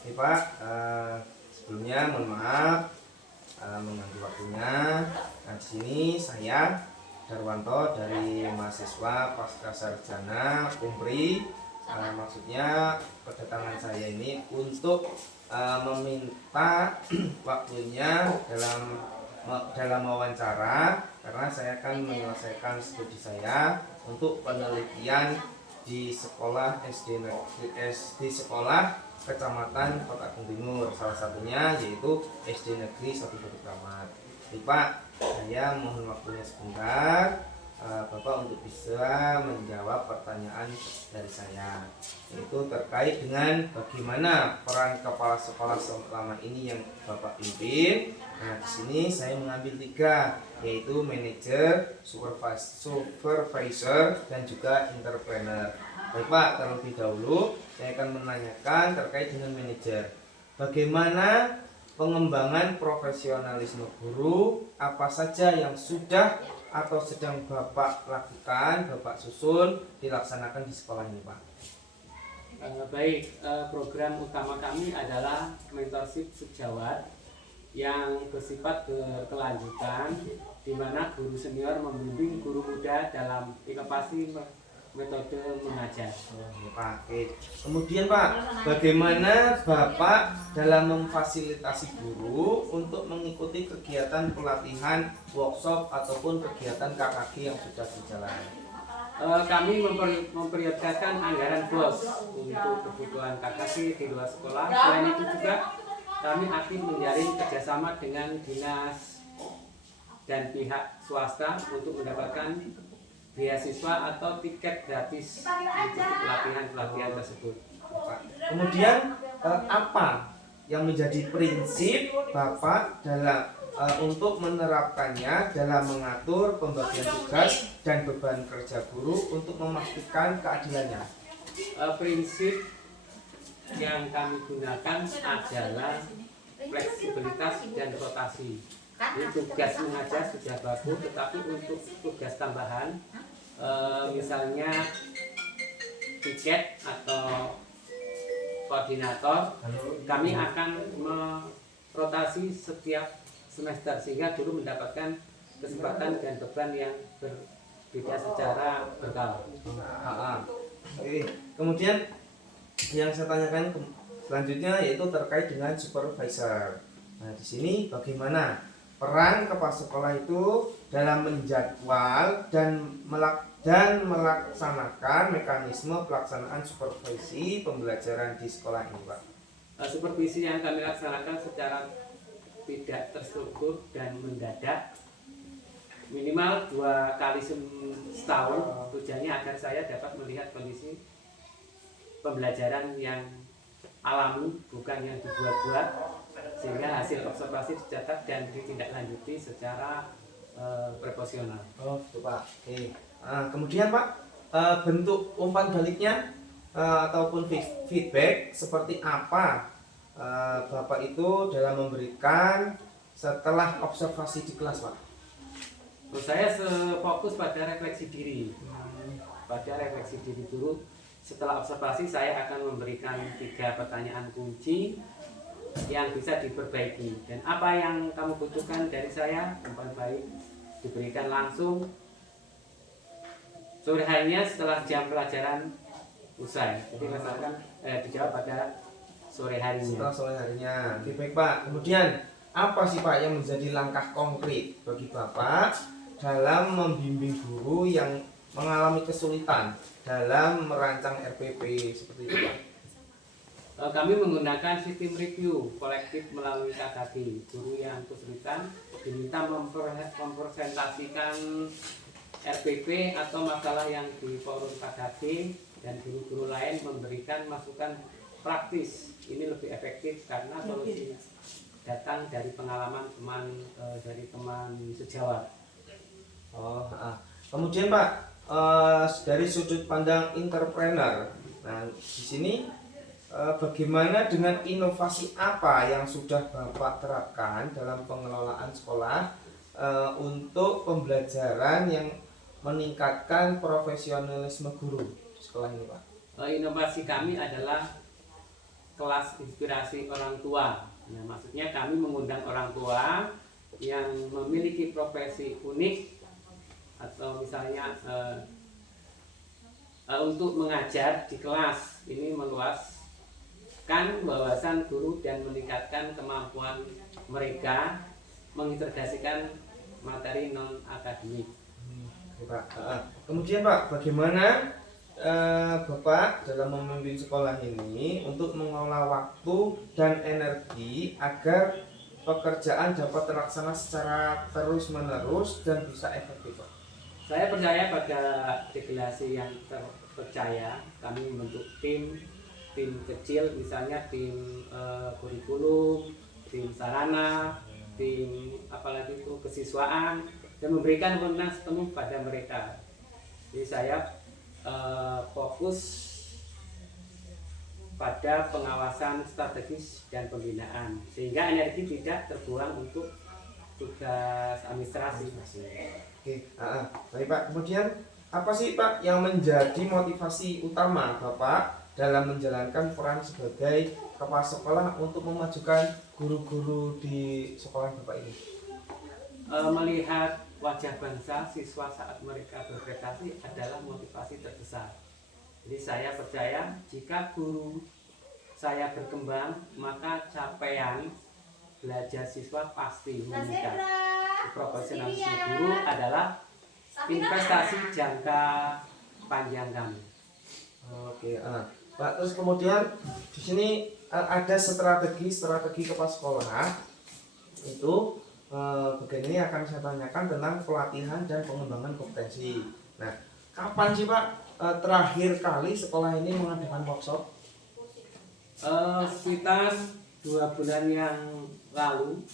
Oke Pak, sebelumnya mohon maaf mengganggu waktunya. Nah, di sini saya Darwanto dari mahasiswa Pasca Sarjana Umpri. Maksudnya kedatangan saya ini untuk meminta waktunya dalam wawancara, karena saya akan menyelesaikan studi saya untuk penelitian di sekolah di sekolah Kecamatan Kota Agung Timur, salah satunya yaitu SD Negeri 1 Kramat. Jadi Pak, saya mohon waktunya sebentar, Bapak untuk bisa menjawab pertanyaan dari saya, yaitu terkait dengan bagaimana peran kepala sekolah selama ini yang Bapak pimpin. Nah, di sini saya mengambil 3, yaitu manajer, supervisor, dan juga entrepreneur. Baik Pak, terlebih dahulu saya akan menanyakan terkait dengan manajer. Bagaimana pengembangan profesionalisme guru, apa saja yang sudah atau sedang Bapak lakukan, Bapak susun, dilaksanakan di sekolah ini Pak? Baik, program utama kami adalah mentorship sejawat yang bersifat berkelanjutan, di mana guru senior membimbing guru muda dalam inovasi metode mengajar. Pak. Oke. Kemudian Pak, bagaimana Bapak dalam memfasilitasi guru untuk mengikuti kegiatan pelatihan, workshop ataupun kegiatan KKG yang sudah berjalan? Kami memprioritaskan anggaran BOS untuk kebutuhan KKG di luar sekolah. Selain itu juga kami aktif menjalin kerjasama dengan dinas dan pihak swasta untuk mendapatkan beasiswa atau tiket gratis untuk pelatihan tersebut. Kemudian apa yang menjadi prinsip Bapak dalam untuk menerapkannya dalam mengatur pembagian tugas dan beban kerja guru untuk memastikan keadilannya? Prinsip yang kami gunakan adalah fleksibilitas dan rotasi. Jadi tugas mengajar sudah bagus, tetapi untuk tugas tambahan, misalnya tiket atau koordinator, kami akan merotasi setiap semester sehingga guru mendapatkan kesempatan dan beban yang berbeda secara berkala. Oke. Kemudian yang saya tanyakan selanjutnya yaitu terkait dengan supervisor. Nah, di sini bagaimana peran kepala sekolah itu dalam menjadwal dan melaksanakan mekanisme pelaksanaan supervisi pembelajaran di sekolah ini, Pak? Supervisi yang kami laksanakan secara tidak terstruktur dan mendadak, minimal 2 kali setahun, tujuannya agar saya dapat melihat kondisi pembelajaran yang alami, bukan yang dibuat-buat, sehingga hasil observasi dicatat dan ditindaklanjuti secara proporsional. Oh, gitu Pak. Oke. Kemudian Pak, bentuk umpan baliknya ataupun feedback seperti apa Bapak itu dalam memberikan setelah observasi di kelas, Pak? Menurut saya fokus pada refleksi diri, dulu. Setelah observasi saya akan memberikan 3 pertanyaan kunci yang bisa diperbaiki. Dan apa yang kamu butuhkan dari saya, umpan balik diberikan langsung sore harinya setelah jam pelajaran usai. Jadi misalkan dijawab pada sore harinya. Setelah sore harinya. Oke, baik Pak. Kemudian apa sih Pak yang menjadi langkah konkret bagi Bapak dalam membimbing guru yang mengalami kesulitan dalam merancang RPP seperti itu Pak? Kami menggunakan sistem review kolektif melalui KKG. Guru yang kesulitan diminta mempresentasikan RPP atau masalah yang di forum KKG, dan guru-guru lain memberikan masukan praktis. Ini lebih efektif karena solusi datang dari pengalaman teman sejawat. Kemudian Pak, dari sudut pandang entrepreneur, nah di sini bagaimana dengan inovasi apa yang sudah Bapak terapkan dalam pengelolaan sekolah untuk pembelajaran yang meningkatkan profesionalisme guru di sekolah ini, Pak? Inovasi kami adalah kelas inspirasi orang tua. Nah, maksudnya kami mengundang orang tua yang memiliki profesi unik atau misalnya untuk mengajar di kelas. Ini meluaskan wawasan guru dan meningkatkan kemampuan mereka mengintegrasikan materi non akademik. Oke, Pak. Kemudian Pak, bagaimana Bapak dalam memimpin sekolah ini untuk mengelola waktu dan energi agar pekerjaan dapat terlaksana secara terus-menerus dan bisa efektif, Pak? Saya percaya pada regulasi yang terpercaya. Kami membentuk tim kecil, misalnya tim kurikulum, tim sarana, tim apalagi itu kesiswaan, dan memberikan wewenang sepenuh pada mereka. Jadi saya fokus pada pengawasan strategis dan pembinaan, sehingga energi tidak terbuang untuk tugas administrasi. Oke, baik Pak. Kemudian apa sih Pak yang menjadi motivasi utama Bapak dalam menjalankan peran sebagai kepala sekolah untuk memajukan guru-guru di sekolah Bapak ini? Melihat wajah bangsa siswa saat mereka berprestasi adalah motivasi terbesar. Jadi saya percaya jika guru saya berkembang, maka capaian belajar siswa pasti meningkat. Profesionalisme guru adalah investasi jangka panjang kami. Oke, Pak. Terus kemudian di sini ada strategi kepala sekolah itu. Bagian ini akan saya tanyakan tentang pelatihan dan pengembangan kompetensi. Nah, kapan sih Pak terakhir kali sekolah ini mengadakan workshop? Sekitar 2 bulan yang lalu.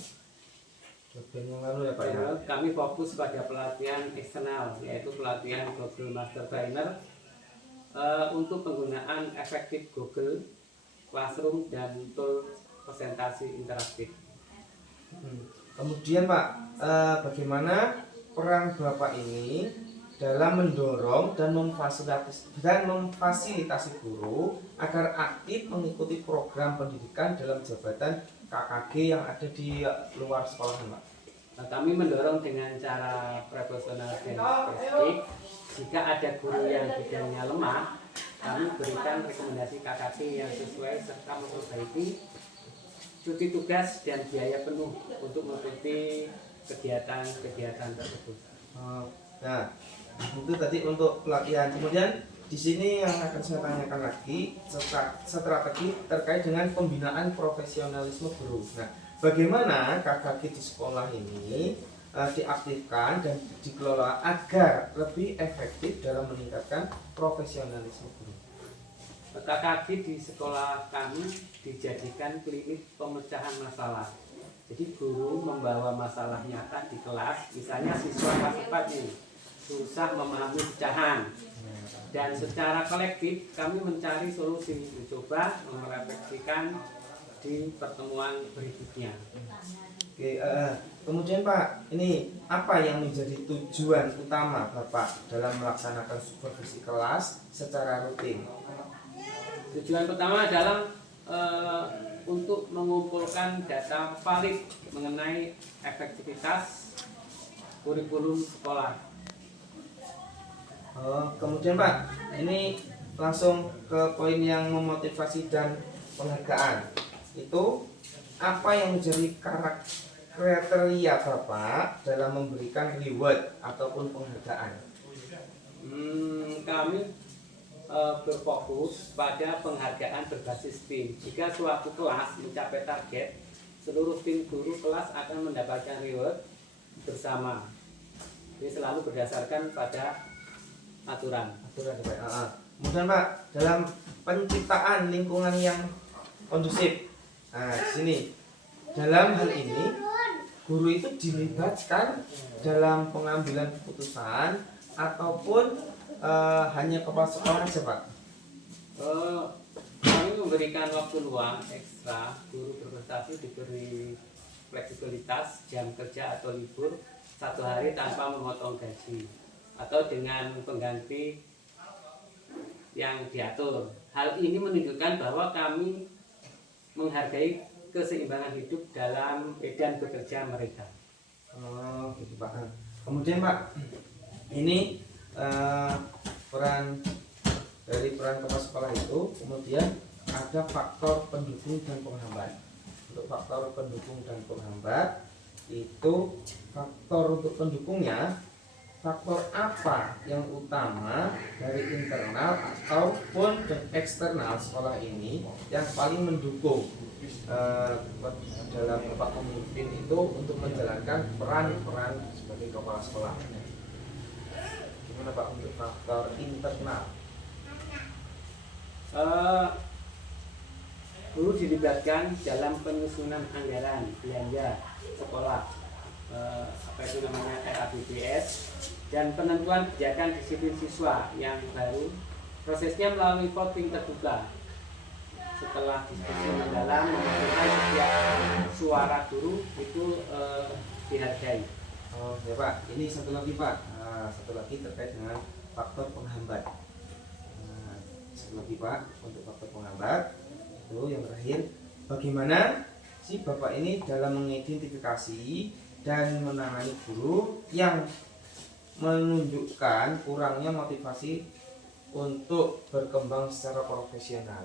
2 bulan yang lalu ya Pak ya? Kami fokus pada pelatihan eksternal, yaitu pelatihan Google Master Trainer untuk penggunaan efektif Google Classroom dan tool presentasi interaktif. Kemudian Pak, bagaimana peran Bapak ini dalam mendorong dan memfasilitasi guru agar aktif mengikuti program pendidikan dalam jabatan KKG yang ada di luar sekolah, Pak? Kami mendorong dengan cara profesional dan spesifik. Jika ada guru yang bidangnya lemah, kami berikan rekomendasi KKG yang sesuai serta memperbaiki cuti tugas dan biaya penuh untuk mengikuti kegiatan tersebut. Nah, itu tadi untuk pelatihan. Kemudian di sini yang akan saya tanyakan lagi strategi terkait dengan pembinaan profesionalisme guru. Nah, bagaimana KKG di sekolah ini diaktifkan dan dikelola agar lebih efektif dalam meningkatkan profesionalisme guru? KKG di sekolah kami dijadikan klinik pemecahan masalah. Jadi guru membawa masalah nyata di kelas, misalnya siswa kelas 4 ini susah memahami pecahan, dan secara kolektif kami mencari solusi, mencoba merefleksikan di pertemuan berikutnya. Oke, kemudian Pak, ini apa yang menjadi tujuan utama Bapak dalam melaksanakan supervisi kelas secara rutin? Tujuan pertama adalah untuk mengumpulkan data valid mengenai efektivitas kurikulum sekolah. Kemudian Pak, ini langsung ke poin yang memotivasi dan penghargaan. Itu apa yang menjadi kriteria Bapak dalam memberikan reward ataupun penghargaan? Kami berfokus pada penghargaan berbasis tim. Jika suatu kelas mencapai target, seluruh tim guru kelas akan mendapatkan reward bersama. Ini selalu berdasarkan pada aturan. Pak. Kemudian Pak, dalam penciptaan lingkungan yang kondusif. Nah, di sini dalam hal ini guru itu dilibatkan dalam pengambilan keputusan ataupun hanya kepala sekolah saja, Pak? Kami memberikan waktu luang ekstra. Guru berprestasi diberi fleksibilitas jam kerja atau libur 1 hari tanpa memotong gaji atau dengan pengganti yang diatur. Hal ini menunjukkan bahwa kami menghargai keseimbangan hidup dalam dan bekerja mereka. Oh, gitu Pak. Kemudian Pak, ini peran kepala sekolah itu kemudian ada faktor pendukung dan penghambat. Untuk faktor pendukung dan penghambat itu, faktor untuk pendukungnya, faktor apa yang utama dari internal ataupun eksternal sekolah ini yang paling mendukung dalam Bapak pemimpin itu untuk menjalankan peran-peran sebagai kepala sekolah? Gimana Pak untuk faktor internal? Guru dilibatkan dalam penyusunan anggaran belanja sekolah, apa itu namanya, RAPBS, dan penentuan kebijakan disiplin siswa yang baru. Prosesnya melalui voting terbuka. Setelah diskusi mendalam, memastikan setiap suara guru itu dihargai. Oh ya Pak, ini satu lagi Pak, satu lagi terkait dengan faktor penghambat. Satu lagi Pak, untuk faktor penghambat itu yang terakhir, bagaimana si Bapak ini dalam mengidentifikasi dan menangani guru yang menunjukkan kurangnya motivasi untuk berkembang secara profesional?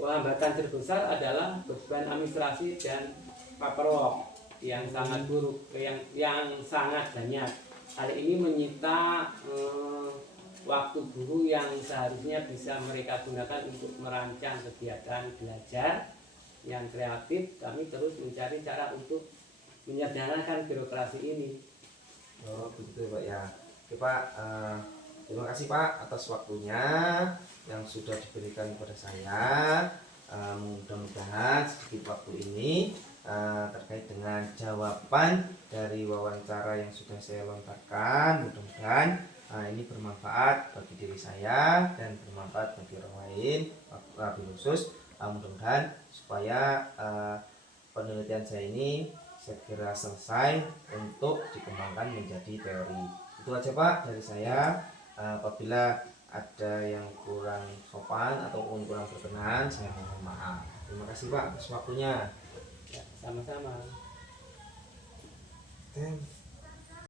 Hambatan terbesar adalah beban administrasi dan paperwork yang sangat buruk, yang sangat banyak. Hal ini menyita waktu guru yang seharusnya bisa mereka gunakan untuk merancang kegiatan belajar yang kreatif. Kami terus mencari cara untuk menyederhanakan birokrasi ini. Oh begitu Pak ya. Oke Pak, terima kasih Pak atas waktunya yang sudah diberikan kepada saya. Mudah-mudahan sedikit waktu ini terkait dengan jawaban dari wawancara yang sudah saya lontarkan, mudah-mudahan ini bermanfaat bagi diri saya dan bermanfaat bagi orang lain, wabil khusus. Mudah-mudahan supaya penelitian saya ini segera selesai untuk dikembangkan menjadi teori. Itu aja Pak dari saya. Apabila ada yang kurang sopan ataupun kurang berkenan, saya mohon maaf. Terima kasih Pak atas waktunya. Ya, sama-sama.